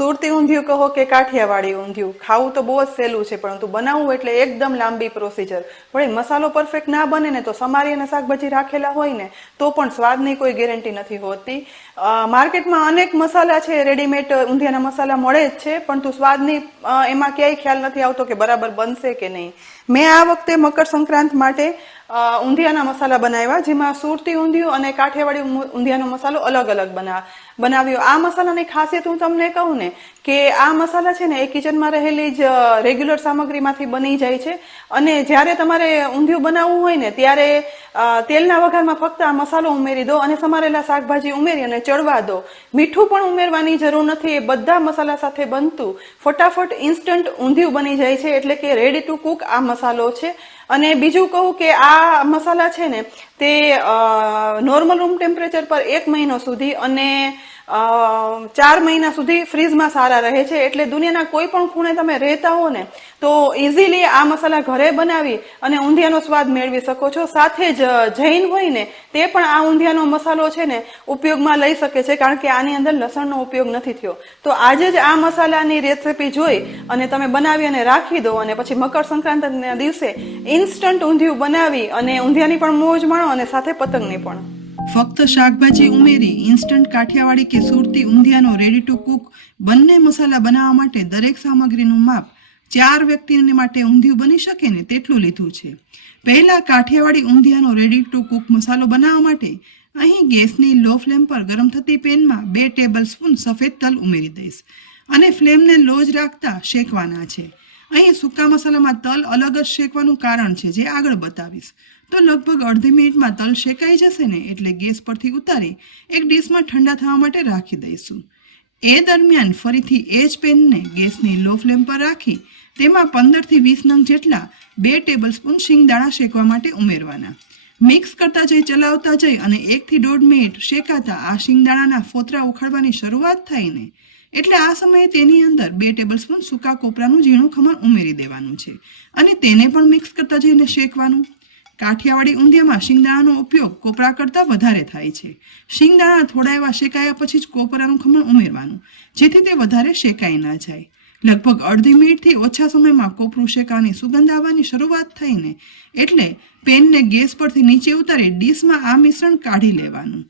સુરતી ઊંધિયું કહો કે કાઠિયાવાડી ઊંધિયું, ખાવું તો બહુ જ સહેલું છે, પરંતુ બનાવવું એટલે એકદમ લાંબી પ્રોસિજર. વળી મસાલો પરફેક્ટ ના બને ને તો સમારી અને શાકભાજી રાખેલા હોય ને તો પણ સ્વાદની કોઈ ગેરંટી નથી હોતી. માર્કેટમાં અનેક મસાલા છે, રેડીમેડ ઊંધિયાના મસાલા મળે જ છે, પરંતુ સ્વાદની એમાં ક્યાંય ખ્યાલ નથી આવતો કે બરાબર બનશે કે નહીં. મેં આ વખતે મકર સંક્રાંત માટે ઊંધિયાના મસાલા બનાવ્યા, જેમાં સુરતી ઊંધિયું અને કાઠિયાવાડી ઊંધિયાનો મસાલો અલગ અલગ બનાવ્યો. આ મસાલાની ખાસિયત હું તમને કહું ને કે આ મસાલા છે ને એ કિચનમાં રહેલી જ રેગ્યુલર સામગ્રીમાંથી બની જાય છે, અને જ્યારે તમારે ઊંધિયું બનાવવું હોય ને ત્યારે તેલના વઘારમાં ફક્ત આ મસાલો ઉમેરી દો અને સમારેલા શાકભાજી ઉમેરી અને ચડવા દો. મીઠું પણ ઉમેરવાની જરૂર નથી. એ બધા મસાલા સાથે બનતું ફટાફટ ઇન્સ્ટન્ટ ઊંધિયું બની જાય છે, એટલે કે રેડી ટુ કુક આ મસાલો છે. અને બીજું કહું કે આ મસાલા છે ને તે નોર્મલ રૂમ ટેમ્પરેચર પર 1 મહિનો સુધી અને 4 મહિના સુધી ફ્રીઝમાં સારા રહે છે. એટલે દુનિયાના કોઈ પણ ખૂણે તમે રહેતા હો ને તો ઇઝીલી આ મસાલા ઘરે બનાવી અને ઊંધિયાનો સ્વાદ મેળવી શકો છો. સાથે જ જૈન હોય ને તે પણ આ ઊંધિયાનો મસાલો છે ને ઉપયોગમાં લઈ શકે છે, કારણ કે આની અંદર લસણનો ઉપયોગ નથી થયો. તો આજે જ આ મસાલાની રેસીપી જોઈ અને તમે બનાવી અને રાખી દો, અને પછી મકર સંક્રાંતિના દિવસે ઇન્સ્ટન્ટ ઊંધિયું બનાવી અને ઊંધિયાની પણ મોજ માણો અને સાથે પતંગની પણ. ફક્ત શાકભાજી ઉમેરી ઇન્સ્ટન્ટ કાઠિયાવાડી કે સુરતી ઊંધિયાનો રેડી ટુ કુક બંને મસાલા બનાવવા માટે દરેક સામગ્રીનું માપ 4 વ્યક્તિને માટે ઊંધિયું બની શકે ને તેટલું લીધું છે. પહેલા કાઠિયાવાડી ઊંધિયાનો રેડી ટુ કુક મસાલો બનાવવા માટે અહીં ગેસની લો ફ્લેમ પર ગરમ થતી પેનમાં 2 ટેબલ સ્પૂન સફેદ તલ ઉમેરી દઈશ અને ફ્લેમને લો જ રાખતા શેકવાના છે. અહીં સૂકા મસાલામાં તલ અલગ જ શેકવાનું કારણ છે, જે આગળ બતાવીશ. તો લગભગ અડધી મિનિટમાં તલ શેકાઈ જશે ને એટલે ગેસ પરથી ઉતારી એક ડીશમાં ઠંડા થવા માટે રાખી દઈશું. એ દરમિયાન ફરીથી એ જ પેનને ગેસની લો ફ્લેમ પર રાખી તેમાં 15 થી 20 નંગ જેટલા 2 ટેબલ સ્પૂન શિંગદાણા શેકવા માટે ઉમેરવાના. મિક્સ કરતા જઈ ચલાવતા જઈ અને 1 થી 1.5 મિનિટ શેકાતા આ શિંગદાણાના ફોતરા ઉખડવાની શરૂઆત થાય ને એટલે આ સમયે તેની અંદર 2 ટેબલ સ્પૂન સૂકા કોપરાનું ઝીણું ખમણ ઉમેરી દેવાનું છે અને તેને પણ મિક્સ કરતા જઈને શેકવાનું. કાઠિયાવાડી ઊંધિયામાં શિંગદાણાનો ઉપયોગ કોપરા કરતાં વધારે થાય છે. શિંગદાણા થોડા એવા શેકાયા પછી જ કોપરાનું ખમણ ઉમેરવાનું, જેથી તે વધારે શેકાઈ ન જાય. લગભગ અડધી મિનિટથી ઓછા સમયમાં કોપરું શેકાવાની સુગંધ આવવાની શરૂઆત થઈને એટલે પેનને ગેસ પરથી નીચે ઉતારી ડીશમાં આ મિશ્રણ કાઢી લેવાનું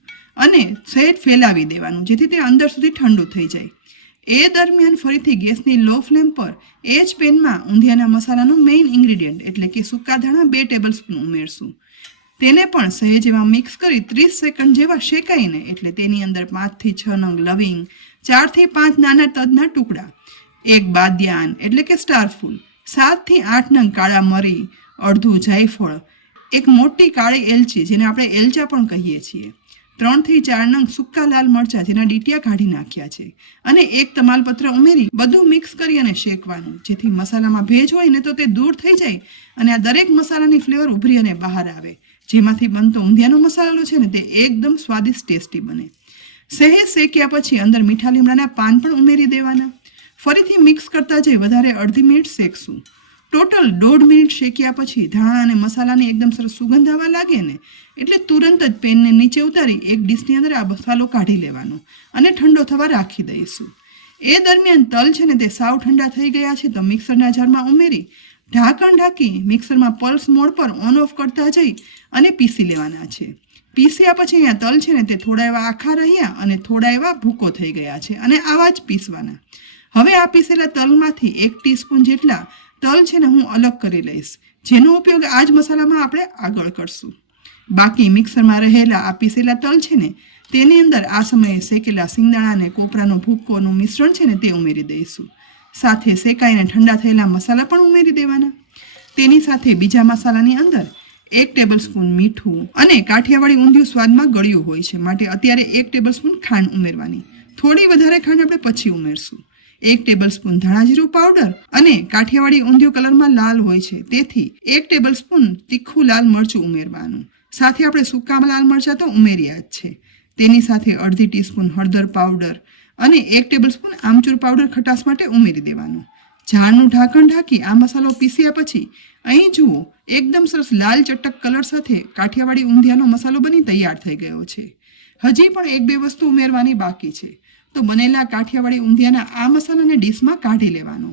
અને સહેજ ફેલાવી દેવાનું, જેથી તે અંદર સુધી ઠંડુ થઈ જાય. એ દરમિયાન ફરીથી ગેસની લો ફ્લેમ પર એ જ પેનમાં ઊંધિયાના મસાલાનું મેઇન ઇન્ગ્રીડિયન્ટ એટલે કે સૂકા ધાણા 2 ટેબલ સ્પૂન ઉમેરશું. તેને પણ સહેજ એવા મિક્સ કરી 30 સેકન્ડ જેવા શેકાઈને એટલે તેની અંદર 5 થી 6 નંગ લવિંગ, 4 થી 5 નાના તજના ટુકડા, 1 બાદિયાન એટલે કે સ્ટાર ફૂલ, 7 થી 8 નંગ કાળા મરી, અડધું જાયફળ, 1 મોટી કાળી એલચી જેને આપણે એલચા પણ કહીએ છીએ, 3 થી 4 નંગ સૂકા લાલ મરચા જેના ડીટિયા કાઢી નાખ્યા છે અને 1 તમાલપત્ર ઉમેરી બધું મિક્સ કરી અને શેકવાનું, જેથી મસાલામાં ભેજ હોય ને તો તે દૂર થઈ જાય અને આ દરેક મસાલાની ફ્લેવર ઉભરી અને બહાર આવે, જેમાંથી બનતો ઊંધિયાનો મસાલો છે ને તે એકદમ સ્વાદિષ્ટ ટેસ્ટી બને. સહેજ શેક્યા પછી અંદર મીઠા લીમડાના પાન પણ ઉમેરી દેવાના. ફરીથી મિક્સ કરતા જઈ વધારે અડધી મિનિટ શેકશું. ટોટલ 1.5 મિનિટ શેક્યા પછી ધાણા અને મસાલાની એકદમ સરસ સુગંધ આવવા લાગે ને એટલે તુરંત જ પેનને નીચે ઉતારી એક ડીશની અંદર આ મસાલો કાઢી લેવાનો અને ઠંડો થવા રાખી દઈશું. એ દરમિયાન તલ છે ને તે સાવ ઠંડા થઈ ગયા છે તો મિક્સરના જારમાં ઉમેરી ઢાંકણ ઢાંકી મિક્સરમાં પલ્સ મોડ પર ઓન ઓફ કરતા જઈ અને પીસી લેવાના છે. પીસ્યા પછી અહીંયા તલ છે ને તે થોડા એવા આખા રહ્યા અને થોડા એવા ભૂકો થઈ ગયા છે અને આવા જ પીસવાના. હવે આ પીસેલા તલમાંથી 1 ટીસ્પૂન જેટલા તલ છે ને હું અલગ કરી લઈશ, જેનો ઉપયોગ આ જ મસાલામાં આપણે આગળ કરશું. બાકી મિક્સરમાં રહેલા આ પીસેલા તલ છે ને તેની અંદર આ સમયે શેકેલા શિંગદાણા અને કોપરાનો ભૂક્કોનું મિશ્રણ છે ને તે ઉમેરી દઈશું. સાથે શેકાઈને ઠંડા થયેલા મસાલા પણ ઉમેરી દેવાના. તેની સાથે બીજા મસાલાની અંદર 1 ટેબલ સ્પૂન મીઠું અને કાઠિયાવાડી ઊંધિયું સ્વાદમાં ગળ્યું હોય છે માટે અત્યારે 1 ટેબલ સ્પૂન ખાંડ ઉમેરવાની. થોડી વધારે ખાંડ આપણે પછી ઉમેરશું. 1 ટેબલ સ્પૂન ધાણા જીરું પાવડર અને કાઠિયાવાડી ઊંધિયું કલરમાં લાલ હોય છે તેથી 1 ટેબલ સ્પૂન તીખું લાલ મરચું ઉમેરવાનું. સાથે આપણે સૂકા લાલ મરચાં તો ઉમેર્યા જ છે. તેની સાથે અડધી ટીસ્પૂન હળદર પાવડર અને 1 ટેબલ સ્પૂન આમચૂર પાવડર ખટાશ માટે ઉમેરી દેવાનું. ઝાડનું ઢાંકણ ઢાંકી આ મસાલો પીસ્યા પછી અહીં જુઓ એકદમ સરસ લાલ ચટક કલર સાથે કાઠિયાવાડી ઊંધિયાનો મસાલો બની તૈયાર થઈ ગયો છે. હજી પણ 1-2 વસ્તુ ઉમેરવાની બાકી છે. તો બનેલા કાઠિયાવાડી ઊંધિયાના આ મસાલાને ડીશમાં કાઢી લેવાનો.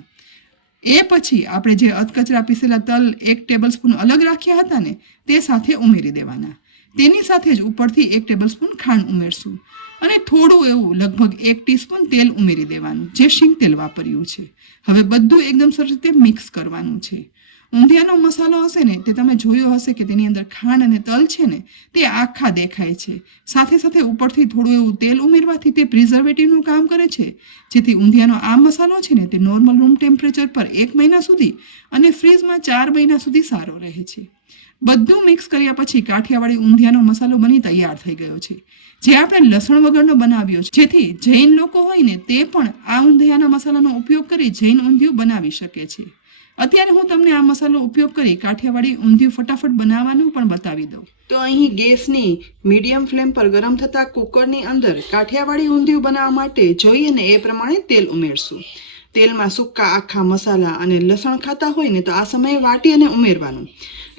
એ પછી આપણે જે અધકચરા પીસેલા તલ 1 ટેબલસ્પૂન અલગ રાખ્યા હતા ને તે સાથે ઉમેરી દેવાના. તેની સાથે જ ઉપરથી 1 ટેબલસ્પૂન ખાંડ ઉમેરશું અને થોડું એવું લગભગ 1 ટીસ્પૂન તેલ ઉમેરી દેવાનું, જે શીંગ તેલ વાપર્યું છે. હવે બધું એકદમ સરસ રીતે મિક્સ કરવાનું છે. ઊંધિયાનો મસાલો હશે ને તે તમે જોયો હશે કે તેની અંદર ખાંડ અને તલ છે ને તે આખા દેખાય છે. સાથે સાથે ઉપરથી થોડું એવું તેલ ઉમેરવાથી તે પ્રિઝર્વેટિવનું કામ કરે છે, જેથી ઊંધિયાનો આ મસાલો છે ને તે નોર્મલ રૂમ ટેમ્પરેચર પર 1 મહિના સુધી અને ફ્રીઝમાં 4 મહિના સુધી સારો રહે છે. બધું મિક્સ કર્યા પછી કાઠિયાવાડી ઊંધિયાનો મસાલો બની તૈયાર થઈ ગયો છે, જે આપણે લસણ વગરનો બનાવ્યો છે, જેથી જૈન લોકો હોય ને તે પણ આ ઊંધિયાના મસાલાનો ઉપયોગ કરી જૈન ઊંધિયું બનાવી શકે છે. અત્યારે હું તમને આ મસાલો ઉપયોગ કરી કાઠિયાવાડી ઊંધિયું ફટાફટ બનાવવાનું પણ બતાવી દઉં. તો અહીં ગેસની મીડિયમ ફ્લેમ પર ગરમ થતા કુકરની અંદર કાઠિયાવાડી ઊંધિયું બનાવવા માટે જોઈએ ને એ પ્રમાણે તેલ ઉમેરશું. તેલમાં સૂકા આખા મસાલા અને લસણ ખાતા હોય ને તો આ સમયે વાટી અને ઉમેરવાનું.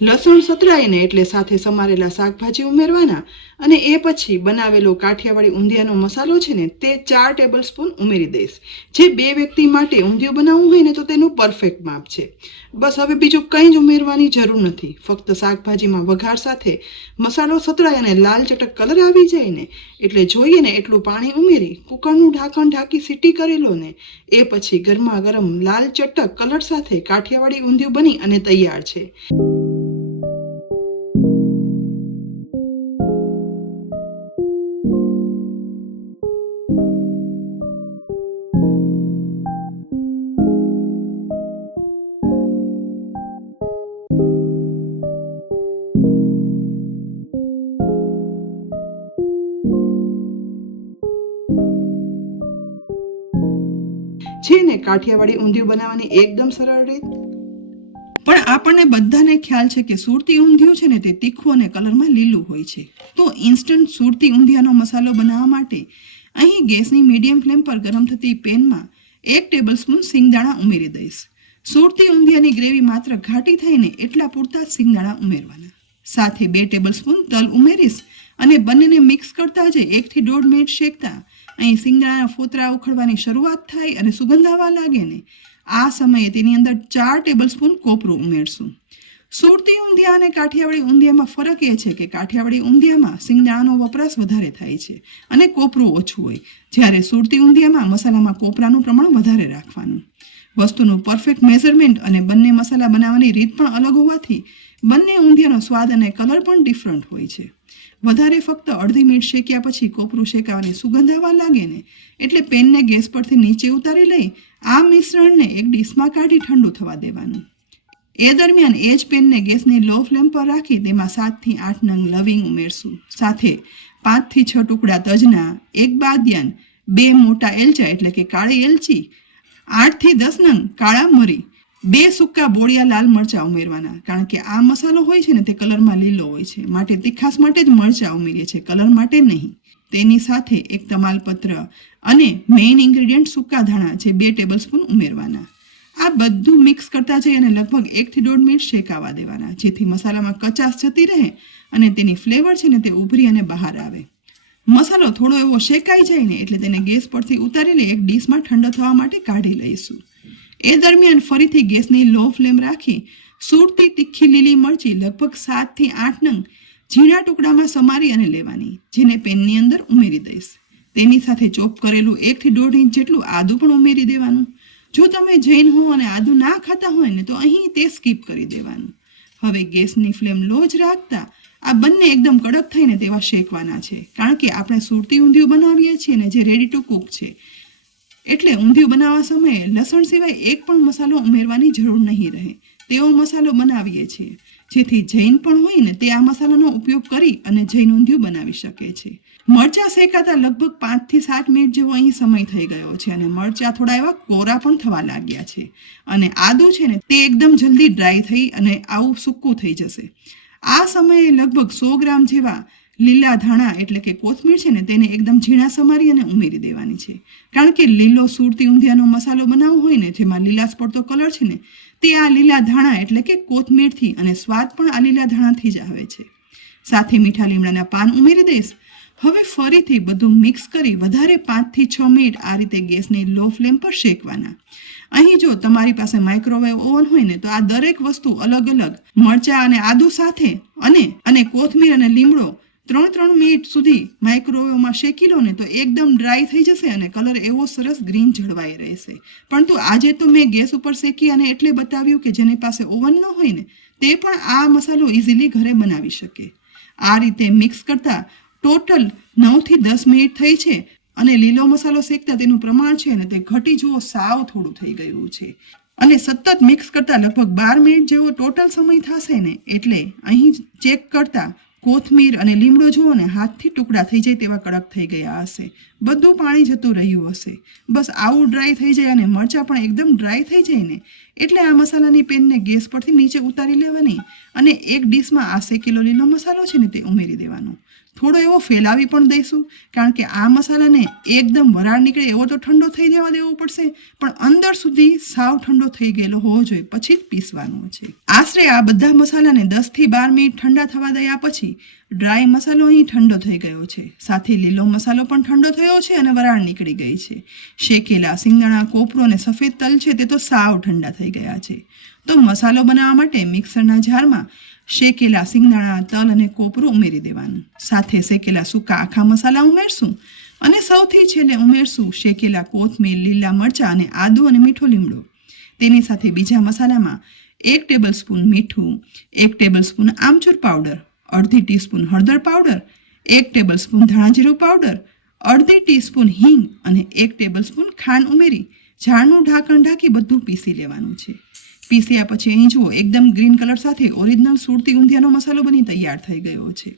લસણ સતરાય ને એટલે સાથે સમારેલા શાકભાજી ઉમેરવાના અને એ પછી બનાવેલો કાઠિયાવાડી ઊંધિયાનો મસાલો છે ને તે 4 ટેબલસ્પૂન ઉમેરી દઈશ. જે 2 વ્યક્તિ માટે ઊંધિયું બનાવવું હોય ને તો તેનું પરફેક્ટ માપ છે. બસ હવે બીજું કંઈ જ ઉમેરવાની જરૂર નથી. ફક્ત શાકભાજીમાં વઘાર સાથે મસાલો સતરાય અને લાલ ચટક કલર આવી જાય ને એટલે જોઈએ ને એટલું પાણી ઉમેરી કુકરનું ઢાંકણ ઢાંકી સીટી કરી લો ને એ પછી ગરમા ગરમ લાલ ચટક કલર સાથે કાઠિયાવાડી ઊંધિયું બની અને તૈયાર છે. છે ને કાઠિયાવાડી ઊંધિયું બનાવવાની એકદમ સરળ રીત. પણ આપણને બધાને ખ્યાલ છે કે સુરતી ઊંધિયું છે ને તે તીખું અને કલરમાં લીલું હોય છે. તો ઇન્સ્ટન્ટ સુરતી ઊંધિયાનો મસાલો બનાવવા માટે અહીં ગેસની મીડિયમ ફ્લેમ પર ગરમ થતી પેનમાં 1 ટેબલસ્પૂન સિંગદાણા ઉમેરી દઈશ. સુરતી ઊંધિયાની ગ્રેવી માત્ર ઘાટી થાય ને એટલા પૂરતા સિંગદાણા ઉમેરવાના. સાથે 2 ટેબલસ્પૂન તલ ઉમેરીશ અને બંનેને મિક્સ કરતા જ 1 થી 1.5 મિનિટ શેકતા અહીં સિંગદાણાના ફોતરા ઉખડવાની શરૂઆત થાય અને સુગંધ આવવા લાગે ને આ સમયે તેની અંદર 4 ટેબલસ્પૂન કોપરું ઉમેરશું. સુરતી ઊંધિયા અને કાઠિયાવાડી ઊંધિયામાં ફરક એ છે કે કાઠિયાવાડી ઊંધિયામાં સિંગદાણાનો વપરાશ વધારે થાય છે અને કોપરું ઓછું હોય, જ્યારે સુરતી ઊંધિયામાં મસાલામાં કોપરાનું પ્રમાણ વધારે રાખવાનું. વસ્તુનું પરફેક્ટ મેઝરમેન્ટ અને બંને મસાલા બનાવવાની રીત પણ અલગ હોવાથી બંને ઊંધિયાનો સ્વાદ અને કલર પણ ડિફરન્ટ હોય છે. વધારે ફક્ત અડધી મિનિટ શેક્યા પછી કોપરું શેકાવાની સુગંધ આવવા લાગે ને એટલે પેનને ગેસ પરથી નીચે ઉતારી લઈ આ મિશ્રણને એક ડીશમાં કાઢી ઠંડુ થવા દેવાનું. એ દરમિયાન એ જ પેનને ગેસની લો ફ્લેમ પર રાખી તેમાં 7 થી 8 નંગ લવિંગ ઉમેરશું. સાથે 5 થી 6 ટુકડા તજના, 1 બાદિયાન, 2 મોટા એલચા એટલે કે કાળી એલચી, 8 થી 10 નંગ કાળા મરી, 2 સૂકા બોળિયા લાલ મરચાં ઉમેરવાના. કારણ કે આ મસાલો હોય છે ને તે કલરમાં લીલો હોય છે, માટે તીખાસ માટે જ મરચાં ઉમેરીએ છીએ, કલર માટે નહીં. તેની સાથે 1 તમાલપત્ર અને મેઇન ઇન્ગ્રેડિયન્ટ સૂકા ધાણા જે 2 ટેબલસ્પૂન ઉમેરવાના. આ બધું મિક્સ કરતા જઈ અને લગભગ 1 થી 1.5 મિનિટ શેકાવા દેવાના, જેથી મસાલામાં કચાશ જતી રહે અને તેની ફ્લેવર છે ને તે ઉભરી અને બહાર આવે. મસાલો થોડો એવો શેકાઈ જાય ને એટલે તેને ગેસ પરથી ઉતારીને એક ડીશમાં ઠંડો થવા માટે કાઢી લઈશું. એ દરમિયાન ફરીથી ગેસની લો ફ્લેમ રાખી સુરતી તીખી લીલી મરચી લગભગ 7 થી 8 નંગ ઝીણા ટુકડામાં સમારી અને લેવાની, જેને પેનની અંદર ઉમેરી દઈશ. તેની સાથે ચોપ કરેલું 1 થી 1.5 ઇંચ જેટલું આદું પણ ઉમેરી દેવાનું. જો તમે જૈન હો અને આદું ના ખાતા હોય ને તો અહીં તે સ્કીપ કરી દેવાનું. હવે ગેસની ફ્લેમ લો જ રાખતા આ બંને એકદમ કડક થઈને તેવા શેકવાના છે, કારણ કે આપણે સુરતી ઊંધિયું બનાવીએ છીએ ને જે રેડી ટુ કુક છે, એટલે ઊંધિયું બનાવવા સમયે લસણ સિવાય એક પણ મસાલો ઉમેરવાની જરૂર નહીં રહે તેવો મસાલો બનાવીએ છીએ, જેથી જૈન પણ હોય ને તે આ મસાલાનો ઉપયોગ કરી અને જૈન ઊંધિયું બનાવી શકે છે. મરચાં શેકાતા લગભગ 5 થી 7 મિનિટ જેવો અહીં સમય થઈ ગયો છે અને મરચાં થોડા એવા કોરા પણ થવા લાગ્યા છે અને આદું છે ને તે એકદમ જલ્દી ડ્રાય થઈ અને આવું સૂકું થઈ જશે. આ સમયે લગભગ 100 ગ્રામ જેવા લીલા ધાણા એટલે કે કોથમીર છે ને તેને એકદમ ઝીણા સમારી અને ઉમેરી દેવાની છે, કારણ કે લીલો સુરતી ઊંધિયાનો મસાલો બનાવવો હોય ને જેમાં લીલાશ પડતો કલર છે ને તે આ લીલા ધાણા એટલે કે કોથમીરથી અને સ્વાદ પણ આ લીલા ધાણાથી જ આવે છે. સાથે મીઠા લીમડાના પાન ઉમેરી દઈશ. હવે ફરીથી બધું મિક્સ કરી વધારે 5 થી 6 મિનિટ આ રીતે ગેસની લો ફ્લેમ પર શેકવાના. અહીં જો તમારી પાસે માઇક્રોવેવ ઓવન હોય ને તો આ દરેક વસ્તુ અલગ અલગ મરચાં અને આદુ સાથે અને કોથમીર અને લીમડો 3 મિનિટ સુધી માઇક્રોવેવમાં શેકી લો ને તો એકદમ ડ્રાય થઈ જશે અને કલર એવો સરસ ગ્રીન જળવાઈ રહેશે. પરંતુ આજે તો મેં ગેસ ઉપર શેકી અને એટલે બતાવ્યું કે જેની પાસે ઓવન ન હોય ને તે પણ આ મસાલો ઇઝીલી ઘરે બનાવી શકે. આ રીતે મિક્સ કરતા ટોટલ 9 થી 10 મિનિટ થઈ છે અને લીલો મસાલો શેકતા તેનું પ્રમાણ છે ને તે ઘટી જુઓ સાવ થોડું થઈ ગયું છે અને સતત મિક્સ કરતા લગભગ 12 મિનિટ જેવો ટોટલ સમય થશે ને એટલે અહીં ચેક કરતા કોથમીર અને લીમડો જુઓ ને હાથથી ટુકડા થઈ જાય તેવા કડક થઈ ગયા હશે. બધું પાણી જતું રહ્યું હશે. બસ આવું ડ્રાય થઈ જાય અને મરચાં પણ એકદમ ડ્રાય થઈ જાય ને એટલે આ મસાલાની પેનને ગેસ પરથી નીચે ઉતારી લેવાની અને એક ડીશમાં આ શેકેલો લીલો મસાલો છે ને તે ઉમેરી દેવાનો. થોડો એવો ફેલાવી પણ દઈશું કારણ કે આ મસાલાને એકદમ વરાળ નીકળે એવો તો ઠંડો થઈ જવા દેવો પડશે પણ અંદર સુધી સાવ ઠંડો થઈ ગયેલો હોવો જોઈએ પછી જ પીસવાનો છે. આશરે આ બધા મસાલાને 10 થી 12 મિનિટ ઠંડા થવા દયા પછી ડ્રાય મસાલો અહીં ઠંડો થઈ ગયો છે. સાથે લીલો મસાલો પણ ઠંડો થયો છે અને વરાળ નીકળી ગઈ છે. શેકેલા સિંગદાણા, કોપરો અને સફેદ તલ છે તે તો સાવ ઠંડા થઈ ગયા છે. તો મસાલો બનાવવા માટે મિક્સરના જારમાં શેકેલા સિંગદાણા, તલ અને કોપરું ઉમેરી દેવાનું. સાથે શેકેલા સૂકા આખા મસાલા ઉમેરશું અને સૌથી છેલ્લે ઉમેરશું શેકેલા કોથમીર, લીલા મરચાં અને આદુ અને મીઠો લીમડો. તેની સાથે બીજા મસાલામાં 1 ટેબલસ્પૂન મીઠું, 1 ટેબલસ્પૂન આમચૂર પાવડર, અડધી ટીસ્પૂન હળદર પાવડર, 1 ટેબલસ્પૂન ધાણાજીરું પાવડર, અડધી ટીસ્પૂન હિંગ અને 1 ટેબલસ્પૂન ખાંડ ઉમેરી ઝાડનું ઢાંકણ ઢાંકી બધું પીસી લેવાનું છે. પીસ્યા પછી અહીં જુઓ એકદમ ગ્રીન કલર સાથે ઓરિજિનલ સુરતી ઊંધિયાનો મસાલો બની તૈયાર થઈ ગયો છે.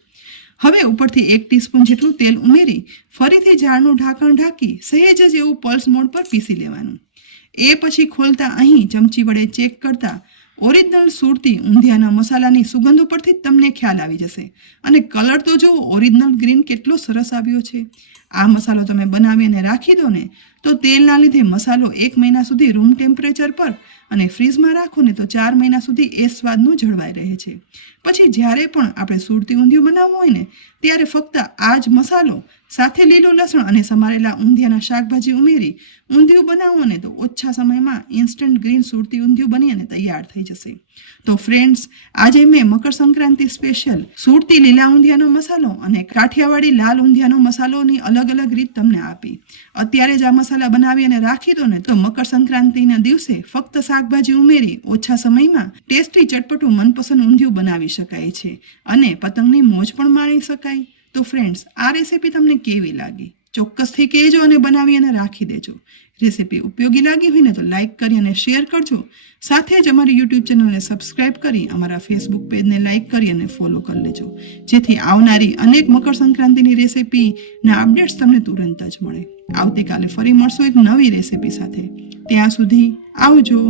હવે ઉપરથી 1 ટીસ્પૂન જેટલું તેલ ઉમેરી ફરીથી ઝાડનું ઢાંકણ ઢાંકી સહેજ જ એવું પલ્સ મોડ પર પીસી લેવાનું. એ પછી ખોલતા અહીં ચમચી વડે ચેક કરતા ઓરિજિનલ સુરતી ઊંધિયાના મસાલાની સુગંધ ઉપરથી જ તમને ખ્યાલ આવી જશે અને કલર તો જુઓ ઓરિજિનલ ગ્રીન કેટલો સરસ આવ્યો છે. આ મસાલો તમે બનાવી અને રાખી દો ને તો તેલના લીધે મસાલો 1 મહિના સુધી રૂમ ટેમ્પરેચર પર અને ફ્રીજમાં રાખો ને તો 4 મહિના સુધી એ સ્વાદનું જળવાઈ રહે છે. પછી જ્યારે પણ આપણે સુરતી ઊંધિયું બનાવવું હોય ને ત્યારે ફક્ત આ જ મસાલો સાથે લીલું લસણ અને સમારેલા ઊંધિયાના શાકભાજી ઉમેરી ઊંધિયું બનાવો ને તો ઓછા સમયમાં ઇન્સ્ટન્ટ ગ્રીન સુરતી ઊંધિયું બની અને તૈયાર થઈ જશે. તો ફ્રેન્ડ્સ, આજે મેં મકર સંક્રાંતિ સ્પેશિયલ સુરતી લીલા ઊંધિયાનો મસાલો અને કાઠિયાવાડી લાલ ઊંધિયાનો મસાલોની અલગ અલગ રીત તમને આપી. અત્યારે જ આ મસાલા બનાવી અને રાખી દો ને તો મકર સંક્રાંતિના દિવસે ફક્ત શાકભાજી ઉમેરી ઓછા સમયમાં ટેસ્ટી ચટપટું મનપસંદ ઊંધિયું બનાવી શકાય છે અને પતંગની મોજ પણ માણી શકાય. તો ફ્રેન્ડ્સ, આ રેસીપી તમને કેવી લાગી ચોક્કસથી કહેજો અને બનાવી અને રાખી દેજો. રેસીપી ઉપયોગી લાગી હોય ને તો લાઇક કરી અને શેર કરજો. સાથે જ અમારી યુટ્યુબ ચેનલને સબસ્ક્રાઇબ કરી અમારા ફેસબુક પેજને લાઇક કરી અને ફોલો કરી લેજો જેથી આવનારી અનેક મકર સંક્રાંતિની રેસીપીના અપડેટ્સ તમને તુરંત જ મળે. આવતીકાલે ફરી મળશું એક નવી રેસીપી સાથે. ત્યાં સુધી આવજો.